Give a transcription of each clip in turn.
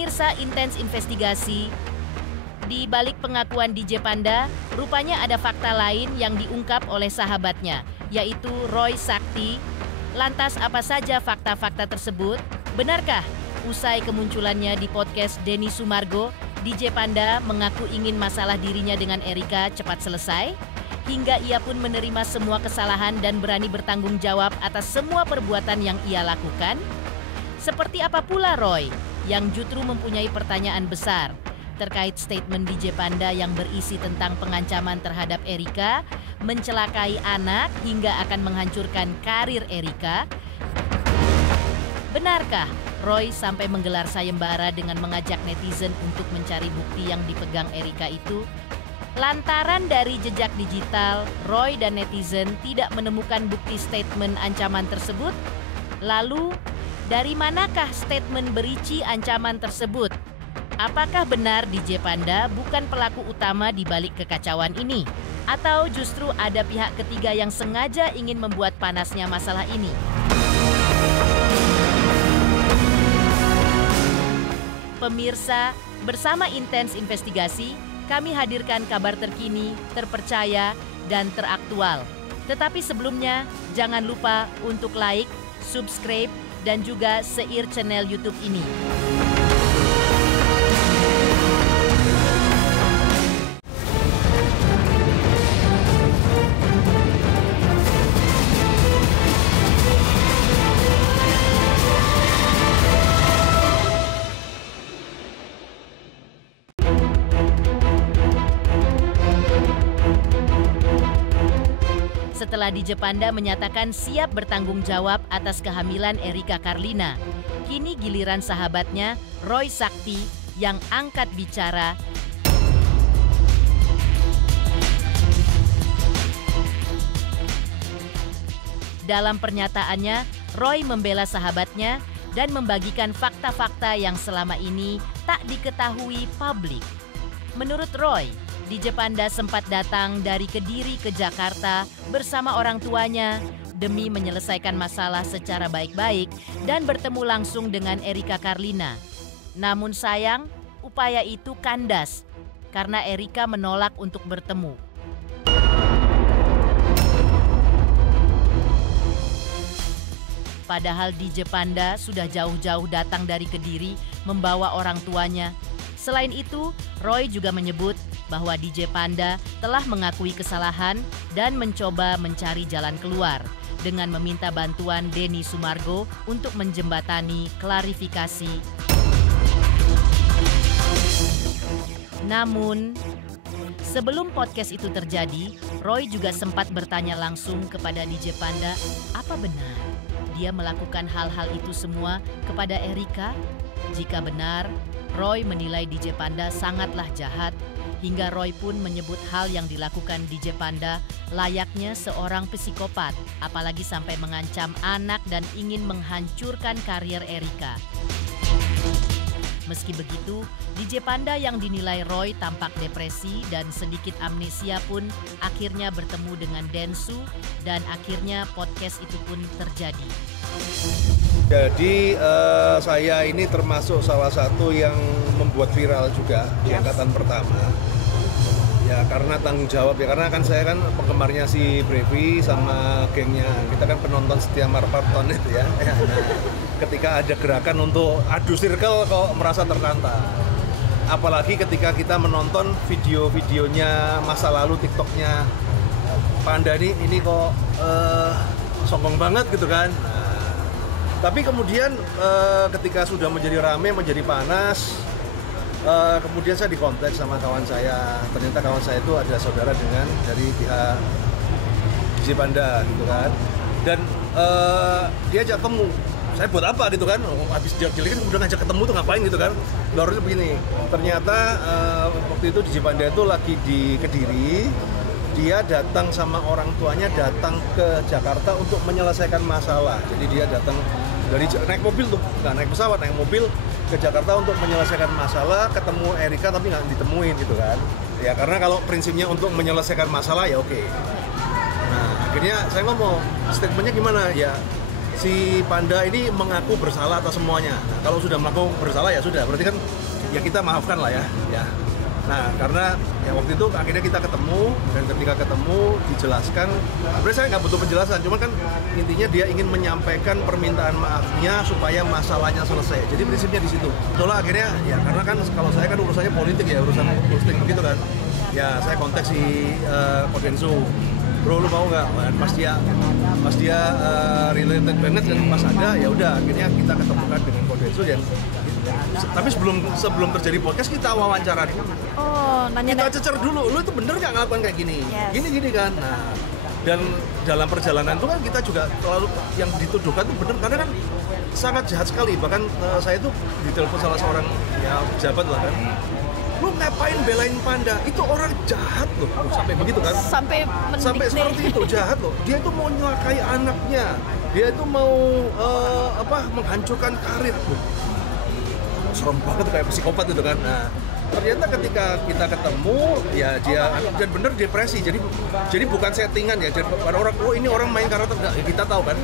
Pemirsa Intens Investigasi, di balik pengakuan DJ Panda, rupanya ada fakta lain yang diungkap oleh sahabatnya, yaitu Roy Sakti. Lantas apa saja fakta-fakta tersebut? Benarkah usai kemunculannya di podcast Denny Sumargo, DJ Panda mengaku ingin masalah dirinya dengan Erika cepat selesai? Hingga ia pun menerima semua kesalahan dan berani bertanggung jawab atas semua perbuatan yang ia lakukan? Seperti apa pula Roy, yang justru mempunyai pertanyaan besar terkait statement DJ Panda yang berisi tentang pengancaman terhadap Erika, mencelakai anak hingga akan menghancurkan karir Erika? Benarkah Roy sampai menggelar sayembara dengan mengajak netizen untuk mencari bukti yang dipegang Erika itu? Lantaran dari jejak digital, Roy dan netizen tidak menemukan bukti statement ancaman tersebut. Lalu, dari manakah statement berisi ancaman tersebut? Apakah benar DJ Panda bukan pelaku utama di balik kekacauan ini? Atau justru ada pihak ketiga yang sengaja ingin membuat panasnya masalah ini? Pemirsa, bersama Intens Investigasi, kami hadirkan kabar terkini, terpercaya, dan teraktual. Tetapi sebelumnya, jangan lupa untuk like, subscribe, dan juga share channel YouTube ini. Setelah DJ Panda menyatakan siap bertanggung jawab atas kehamilan Erika Karlina, kini giliran sahabatnya Roy Sakti yang angkat bicara. Dalam pernyataannya, Roy membela sahabatnya dan membagikan fakta-fakta yang selama ini tak diketahui publik. Menurut Roy, DJ Panda sempat datang dari Kediri ke Jakarta bersama orang tuanya demi menyelesaikan masalah secara baik-baik dan bertemu langsung dengan Erika Karlina. Namun sayang, upaya itu kandas karena Erika menolak untuk bertemu. Padahal DJ Panda sudah jauh-jauh datang dari Kediri membawa orang tuanya. Selain itu, Roy juga menyebut bahwa DJ Panda telah mengakui kesalahan dan mencoba mencari jalan keluar dengan meminta bantuan Denny Sumargo untuk menjembatani klarifikasi. Namun, sebelum podcast itu terjadi, Roy juga sempat bertanya langsung kepada DJ Panda, apa benar dia melakukan hal-hal itu semua kepada Erika? Jika benar, Roy menilai DJ Panda sangatlah jahat, hingga Roy pun menyebut hal yang dilakukan DJ Panda layaknya seorang psikopat, apalagi sampai mengancam anak dan ingin menghancurkan karir Erika. Meski begitu, DJ Panda yang dinilai Roy tampak depresi dan sedikit amnesia pun akhirnya bertemu dengan Densu dan akhirnya podcast itu pun terjadi. Jadi saya ini termasuk salah satu yang membuat viral juga di angkatan pertama. Ya karena tanggung jawab ya, karena kan saya kan penggemarnya si Brevi sama gengnya. Kita kan penonton setia Marparton itu ya. Nah, ketika ada gerakan untuk adu circle kok merasa tertantang. Apalagi ketika kita menonton video-videonya masa lalu TikToknya Panda ini kok sombong banget gitu kan. Tapi kemudian ketika sudah menjadi rame, menjadi panas, kemudian saya dikontak sama kawan saya. Ternyata kawan saya itu adalah saudara dengan dari pihak DJ Panda gitu kan. Dan dia ajak ketemu. Saya buat apa gitu kan? Habis dia kan kemudian ngajak ketemu tuh ngapain gitu kan? Lornya begini. Ternyata waktu itu DJ Panda itu lagi di Kediri. Dia datang sama orang tuanya datang ke Jakarta untuk menyelesaikan masalah. Jadi dia datang dari naik mobil tuh, nggak naik pesawat, naik mobil ke Jakarta untuk menyelesaikan masalah, ketemu Erika tapi nggak ditemuin gitu kan. Ya karena kalau prinsipnya untuk menyelesaikan masalah ya oke. Nah akhirnya saya ngomong, statementnya gimana? Ya si Panda ini mengaku bersalah atas semuanya. Nah, kalau sudah mengaku bersalah ya sudah, berarti kan ya kita maafkan lah ya. Nah, karena ya waktu itu akhirnya kita ketemu, dan ketika ketemu dijelaskan, sebenarnya saya nggak butuh penjelasan, cuma kan intinya dia ingin menyampaikan permintaan maafnya supaya masalahnya selesai. Jadi prinsipnya di situ. Soalnya akhirnya ya karena kan kalau saya kan urusannya politik ya, urusan posting begitu kan. Ya saya kontak si Kodensu, bro lu mau nggak? Pas dia related banget dan pas ada, ya udah akhirnya kita ketemukan dengan Kodensu dan tapi sebelum terjadi podcast kita wawancara dulu. Oh, nanya. Kita cecer dulu, lu itu bener nggak ngelakuin kayak gini? Yes. Gini kan. Nah, dan dalam perjalanan itu kan kita juga selalu yang dituduhkan itu bener karena kan sangat jahat sekali. Bahkan saya itu ditelepon salah seorang ya pejabat lah kan. Lu ngapain belain Panda? Itu orang jahat loh. Sampai begitu kan? Sampai seperti itu, jahat loh. Dia itu mau nyelakai anaknya. Dia itu mau menghancurkan karir. Serem banget kayak psikopat itu kan. Nah, ternyata ketika kita ketemu ya dia dan bener depresi. Jadi bukan settingan ya. Jadi orang ini orang main karakter enggak, ya kita tahu kan.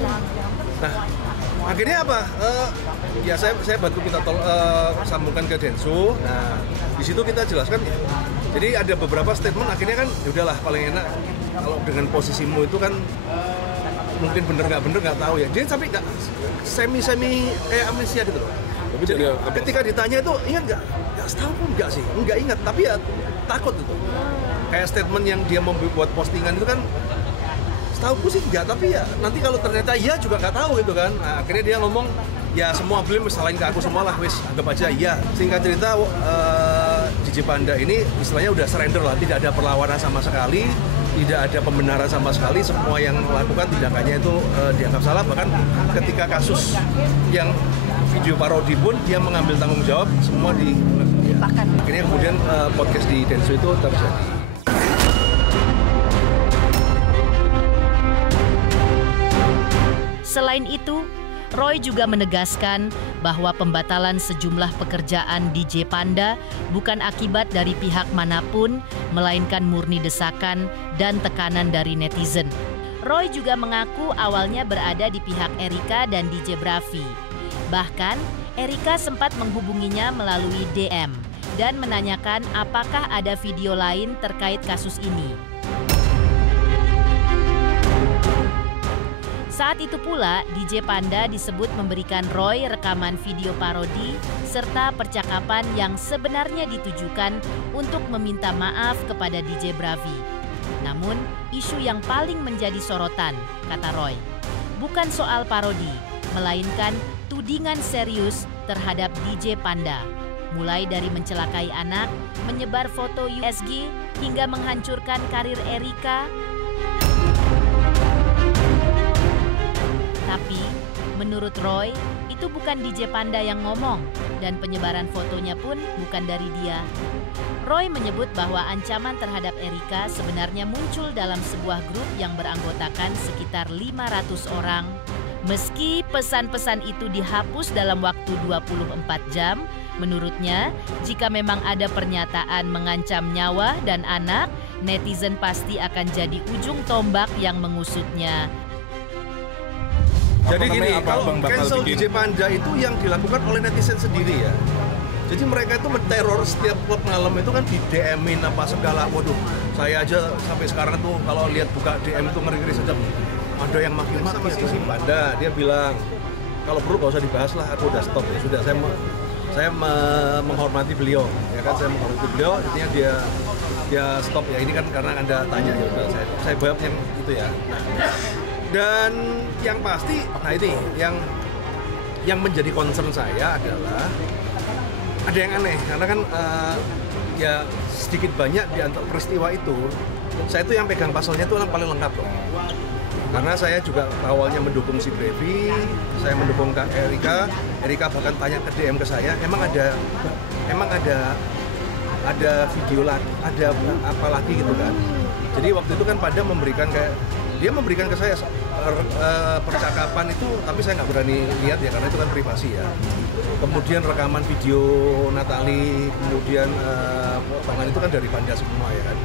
Nah, akhirnya apa? Ya saya bantu kita sambungkan ke Densu. Nah, di situ kita jelaskan ya. Jadi ada beberapa statement akhirnya kan ya udahlah paling enak kalau dengan posisimu itu kan mungkin bener nggak tahu ya. Dia sampai nggak semi kayak amnesia gitu loh. Jadi ketika ditanya itu ingat nggak? Ya setahu pun nggak sih, nggak ingat. Tapi ya takut itu. Kayak statement yang dia membuat postingan itu kan, setahuku sih nggak. Tapi ya nanti kalau ternyata iya juga nggak tahu gitu kan. Nah, akhirnya dia ngomong ya semua blame salahin ke aku semua lah, wis anggap aja iya. Singkat cerita DJ Panda ini istilahnya udah surrender lah, tidak ada perlawanan sama sekali. Tidak ada pembenaran sama sekali, semua yang melakukan tindakannya itu dianggap salah. Bahkan ketika kasus yang video parodi pun dia mengambil tanggung jawab, semua dilupakan. Akhirnya kemudian podcast di Densu itu terjadi. Selain itu, Roy juga menegaskan bahwa pembatalan sejumlah pekerjaan DJ Panda bukan akibat dari pihak manapun, melainkan murni desakan dan tekanan dari netizen. Roy juga mengaku awalnya berada di pihak Erika dan DJ Bravi. Bahkan, Erika sempat menghubunginya melalui DM dan menanyakan apakah ada video lain terkait kasus ini. Saat itu pula, DJ Panda disebut memberikan Roy rekaman video parodi serta percakapan yang sebenarnya ditujukan untuk meminta maaf kepada DJ Bravi. Namun, isu yang paling menjadi sorotan, kata Roy, bukan soal parodi, melainkan tudingan serius terhadap DJ Panda. Mulai dari mencelakai anak, menyebar foto USG, hingga menghancurkan karir Erika. Tapi, menurut Roy, itu bukan DJ Panda yang ngomong dan penyebaran fotonya pun bukan dari dia. Roy menyebut bahwa ancaman terhadap Erika sebenarnya muncul dalam sebuah grup yang beranggotakan sekitar 500 orang. Meski pesan-pesan itu dihapus dalam waktu 24 jam, menurutnya jika memang ada pernyataan mengancam nyawa dan anak, netizen pasti akan jadi ujung tombak yang mengusutnya. Jadi gini, kalau cancel DJ Panda itu yang dilakukan oleh netizen sendiri ya. Jadi mereka itu menteror setiap klub malam itu kan di DM-in apa segala. Waduh, saya aja sampai sekarang tuh kalau lihat buka DM itu ngeri-ngeri saja. Ada yang makin-makin si Panda, dia bilang kalau perlu gak usah dibahas lah, aku udah stop ya. Sudah, saya menghormati beliau, ya kan, saya menghormati beliau. Intinya dia stop ya. Ini kan karena Anda tanya ya, saya jawab yang itu ya. Dan yang pasti, nah ini yang menjadi concern saya adalah ada yang aneh karena kan ya sedikit banyak di antara peristiwa itu saya itu yang pegang pasalnya itu yang paling lengkap loh. Karena saya juga awalnya mendukung si Brevi, saya mendukung Kak Erika bahkan tanya ke DM ke saya, emang ada video lagi, ada apa lagi gitu kan. Jadi waktu itu kan Panda dia memberikan ke saya percakapan itu, tapi saya nggak berani lihat ya karena itu kan privasi ya. Kemudian rekaman video Natali, kemudian potongan itu kan dari Panda semua ya kan.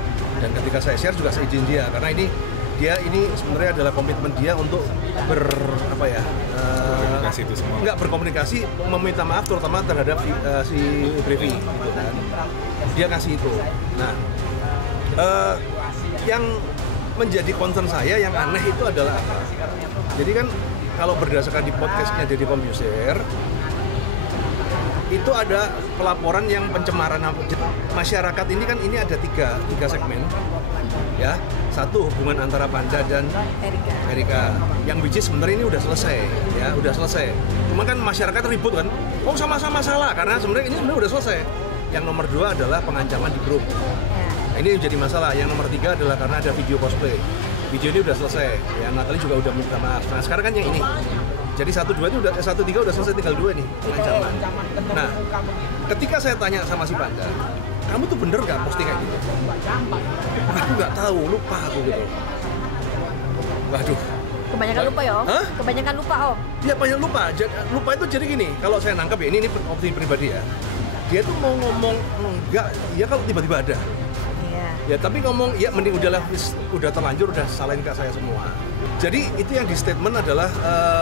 Dan ketika saya share juga saya izin dia karena ini dia ini sebenarnya adalah komitmen dia untuk Komunikasi itu semua. nggak berkomunikasi, meminta maaf terutama terhadap si Brevi gitu kan. Dia kasih itu. Nah, yang menjadi concern saya yang aneh itu adalah apa? Jadi kan kalau berdasarkan di podcastnya Deddy Corbuzier, itu ada pelaporan yang pencemaran masyarakat ini kan, ini ada tiga segmen ya. Satu, hubungan antara Panda dan Erika yang which is sebenarnya ini udah selesai ya, udah selesai. Cuma kan masyarakat ribut kan, oh sama-sama salah, karena sebenarnya ini sebenarnya udah selesai. Yang nomor 2 adalah pengancaman di grup. Nah, ini jadi masalah. Yang nomor 3 adalah karena ada video cosplay. Video ini udah selesai, yang Natali juga udah minta maaf. Nah sekarang kan yang ini. Jadi 1, 2 itu udah 1, 3 udah selesai, tinggal 2 nih pengancaman. Nah, ketika saya tanya sama si Panda, kamu tuh bener nggak posting kayak gitu? Aku nggak tahu, lupa aku gitu. Waduh. Kebanyakan lupa ya? Hah? Kebanyakan lupa oh. Iya banyak lupa. Lupa itu jadi gini. Kalau saya nangkep ya, ini opini pribadi ya. Dia tuh mau ngomong enggak, ya kalau tiba-tiba ada. Iya. Ya tapi ngomong, ya mending udahlah, udah terlanjur, udah salahin ke saya semua. Jadi itu yang di statement adalah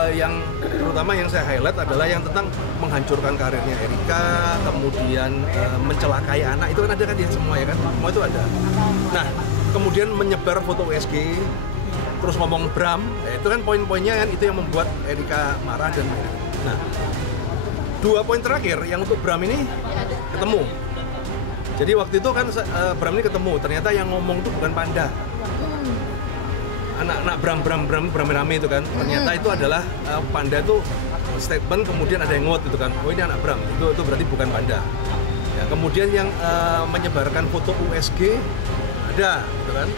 yang terutama yang saya highlight adalah yang tentang menghancurkan karirnya Erika, kemudian mencelakai anak, itu kan ada kan ya semua ya kan, semua itu ada. Nah kemudian menyebar foto USG, terus ngomong Bram, itu kan poin-poinnya kan itu yang membuat Erika marah dan nah 2 poin terakhir yang untuk Bram ini ketemu. Jadi waktu itu kan Bram ini ketemu, ternyata yang ngomong itu bukan Panda. Anak-anak Bram rame-rame itu kan, ternyata itu adalah Panda itu statement, kemudian ada yang ngot itu kan, oh ini anak Bram, itu berarti bukan Panda. Ya, kemudian yang menyebarkan foto USG ada, gitu kan.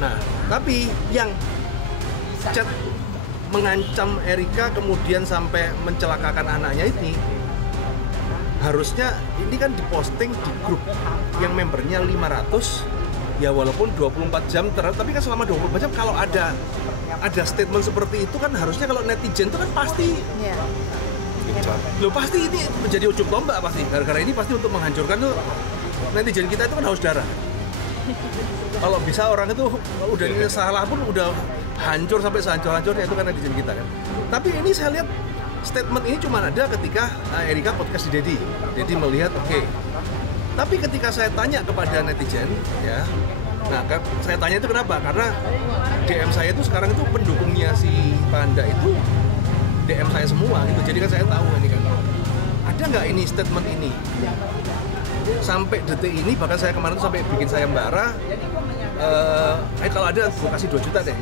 Nah, tapi yang chat mengancam Erika kemudian sampai mencelakakan anaknya ini, harusnya ini kan diposting di grup yang membernya 500. Ya walaupun 24 jam tapi kan selama 24 jam kalau ada statement seperti itu kan harusnya kalau netizen itu kan pasti loh pasti ini menjadi ujung tombak pasti. Gara-gara ini pasti untuk menghancurkan tuh netizen kita itu kan haus darah. Kalau bisa orang itu udah salah pun udah hancur sampai sehancur-hancurnya itu kan netizen kita kan. Tapi ini saya lihat statement ini cuma ada ketika Erika podcast di Deddy melihat oke. Tapi ketika saya tanya kepada netizen, ya, nah saya tanya itu kenapa? Karena DM saya itu sekarang itu pendukungnya si Panda itu DM saya semua, gitu. Jadi kan saya tahu ini kan, ada nggak ini statement ini? Sampai detik ini, bahkan saya kemarin tuh sampai bikin sayembara, kalau ada gue kasih 2 juta deh.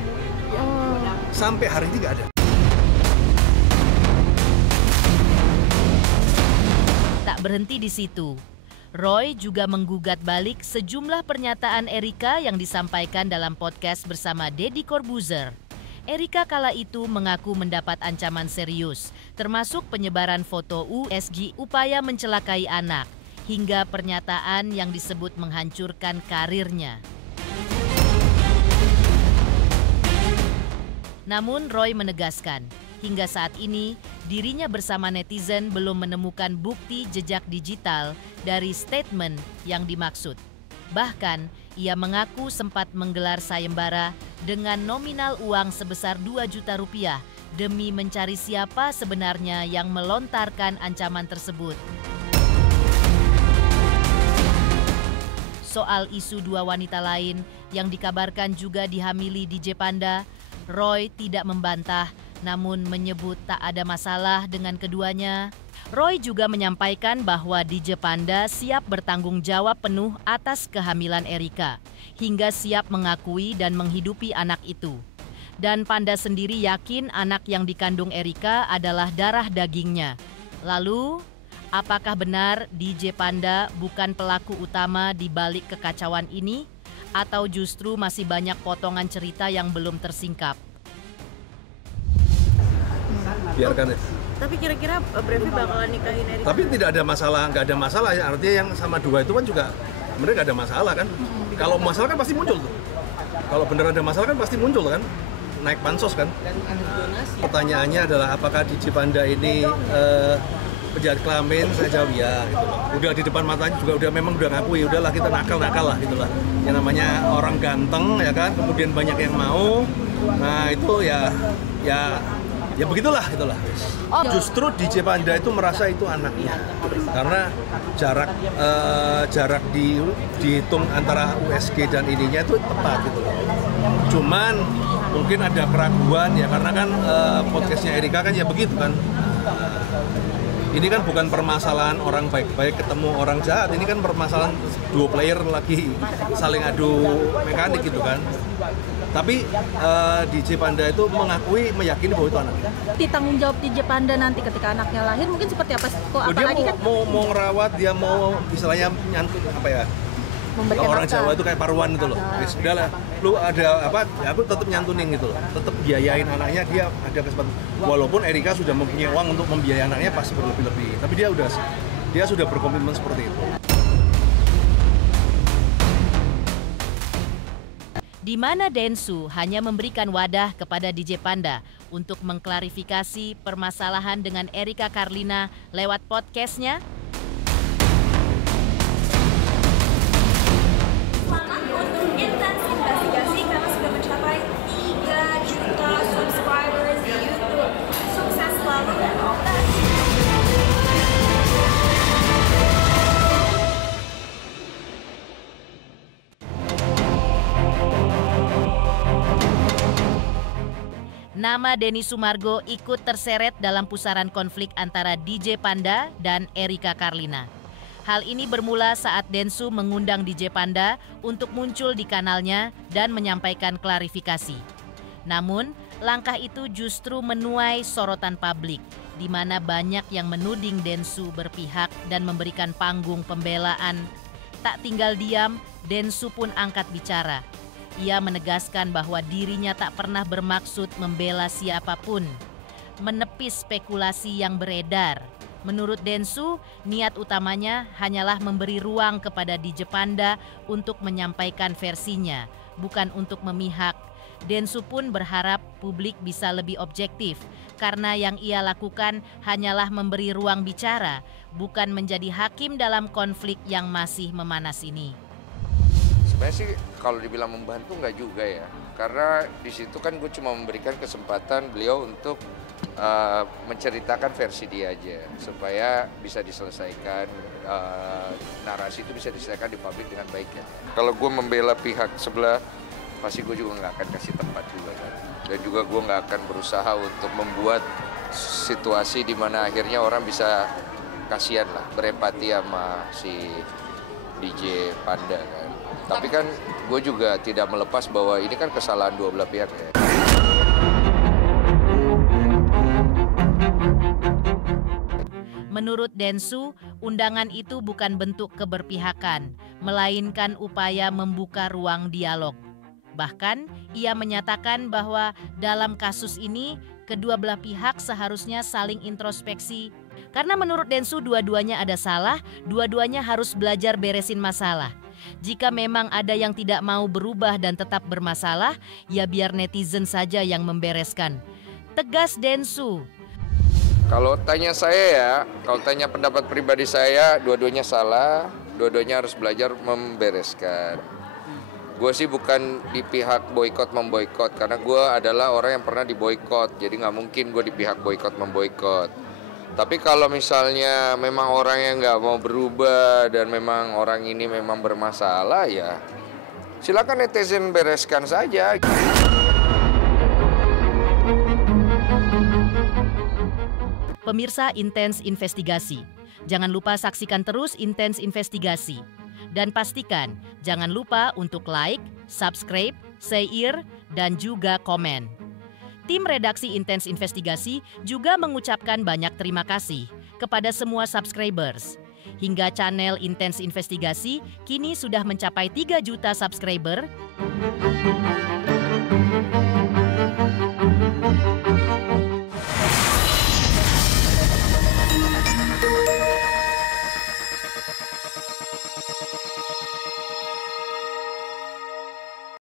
Sampai hari ini nggak ada. Tak berhenti di situ. Roy juga menggugat balik sejumlah pernyataan Erika yang disampaikan dalam podcast bersama Deddy Corbuzier. Erika kala itu mengaku mendapat ancaman serius, termasuk penyebaran foto USG upaya mencelakai anak, hingga pernyataan yang disebut menghancurkan karirnya. Namun Roy menegaskan, hingga saat ini, dirinya bersama netizen belum menemukan bukti jejak digital dari statement yang dimaksud. Bahkan, ia mengaku sempat menggelar sayembara dengan nominal uang sebesar 2 juta rupiah demi mencari siapa sebenarnya yang melontarkan ancaman tersebut. Soal isu 2 wanita lain yang dikabarkan juga dihamili DJ Panda, Roy tidak membantah, namun menyebut tak ada masalah dengan keduanya. Roy juga menyampaikan bahwa DJ Panda siap bertanggung jawab penuh atas kehamilan Erika, hingga siap mengakui dan menghidupi anak itu. Dan Panda sendiri yakin anak yang dikandung Erika adalah darah dagingnya. Lalu, apakah benar DJ Panda bukan pelaku utama di balik kekacauan ini? Atau justru masih banyak potongan cerita yang belum tersingkap? Biarkan ya. Tapi kira-kira Brevi bakalan nikahin Erika? Tapi tidak ada masalah, nggak ada masalah ya. Artinya yang sama 2 itu kan juga sebenarnya nggak ada masalah kan. Kalau masalah kan pasti muncul tuh. Kalau bener ada masalah kan pasti muncul kan. Naik pansos kan. Pertanyaannya adalah apakah DJ Panda ini penjahat kelamin, saya jawab ya gitu loh. Udah di depan matanya juga udah ngakui, udahlah kita nakal lah gitu lah. Yang namanya orang ganteng ya kan, kemudian banyak yang mau. Nah itu ya begitulah itulah. Justru DJ Panda itu merasa itu anaknya karena jarak dihitung antara USG dan ininya itu tepat gitu loh. Cuman mungkin ada keraguan ya karena kan podcastnya Erika kan ya begitu kan. Ini kan bukan permasalahan orang baik-baik ketemu orang jahat, ini kan permasalahan dua player lagi saling adu mekanik gitu kan. Tapi DJ Panda itu meyakini bahwa itu anaknya. Di tanggung jawab DJ Panda nanti ketika anaknya lahir mungkin seperti apa? Dia mau ngerawat, dia mau istilahnya nyantun apa ya? Kalau orang Jawa itu kayak paruan gitu loh. Ya sudah lah, lu ada apa? Ya aku tetap nyantunin gitu loh. Tetap biayain anaknya, dia ada kesempatan. Walaupun Erika sudah mempunyai uang untuk membiayai anaknya pasti berlebih-lebih. Tapi dia sudah berkomitmen seperti itu. Di mana Densu hanya memberikan wadah kepada DJ Panda untuk mengklarifikasi permasalahan dengan Erika Carlina lewat podcastnya. Untuk Intens Investigasi karena sudah mencapai 3 juta subscribers di YouTube. Sukses selalu dan all that. Nama Denny Sumargo ikut terseret dalam pusaran konflik antara DJ Panda dan Erika Carlina. Hal ini bermula saat Densu mengundang DJ Panda untuk muncul di kanalnya dan menyampaikan klarifikasi. Namun, langkah itu justru menuai sorotan publik, di mana banyak yang menuding Densu berpihak dan memberikan panggung pembelaan. Tak tinggal diam, Densu pun angkat bicara. Ia menegaskan bahwa dirinya tak pernah bermaksud membela siapapun, menepis spekulasi yang beredar. Menurut Densu, niat utamanya hanyalah memberi ruang kepada DJ Panda untuk menyampaikan versinya, bukan untuk memihak. Densu pun berharap publik bisa lebih objektif, karena yang ia lakukan hanyalah memberi ruang bicara, bukan menjadi hakim dalam konflik yang masih memanas ini. Sebenarnya sih kalau dibilang membantu nggak juga ya, karena di situ kan gue cuma memberikan kesempatan beliau untuk menceritakan versi dia aja supaya bisa diselesaikan, narasi itu bisa diselesaikan di publik dengan baik ya. Kalau gue membela pihak sebelah pasti gue juga nggak akan kasih tempat juga kan, dan juga gue nggak akan berusaha untuk membuat situasi di mana akhirnya orang bisa kasihan lah, berempati sama si DJ Panda kan. Tapi kan gue juga tidak melepas bahwa ini kan kesalahan dua belah pihak ya. Menurut Densu, undangan itu bukan bentuk keberpihakan, melainkan upaya membuka ruang dialog. Bahkan, ia menyatakan bahwa dalam kasus ini, kedua belah pihak seharusnya saling introspeksi. Karena menurut Densu dua-duanya ada salah, dua-duanya harus belajar beresin masalah. Jika memang ada yang tidak mau berubah dan tetap bermasalah, ya biar netizen saja yang membereskan. Tegas Densu. Kalau tanya saya ya, kalau tanya pendapat pribadi saya, dua-duanya salah, dua-duanya harus belajar membereskan. Gue sih bukan di pihak boykot memboykot, karena gue adalah orang yang pernah diboykot, jadi nggak mungkin gue di pihak boykot memboykot. Tapi kalau misalnya memang orang yang nggak mau berubah dan memang orang ini memang bermasalah ya, silakan netizen bereskan saja. Pemirsa Intens Investigasi, jangan lupa saksikan terus Intens Investigasi. Dan pastikan jangan lupa untuk like, subscribe, share, dan juga komen. Tim redaksi Intens Investigasi juga mengucapkan banyak terima kasih kepada semua subscribers. Hingga channel Intens Investigasi kini sudah mencapai 3 juta subscriber.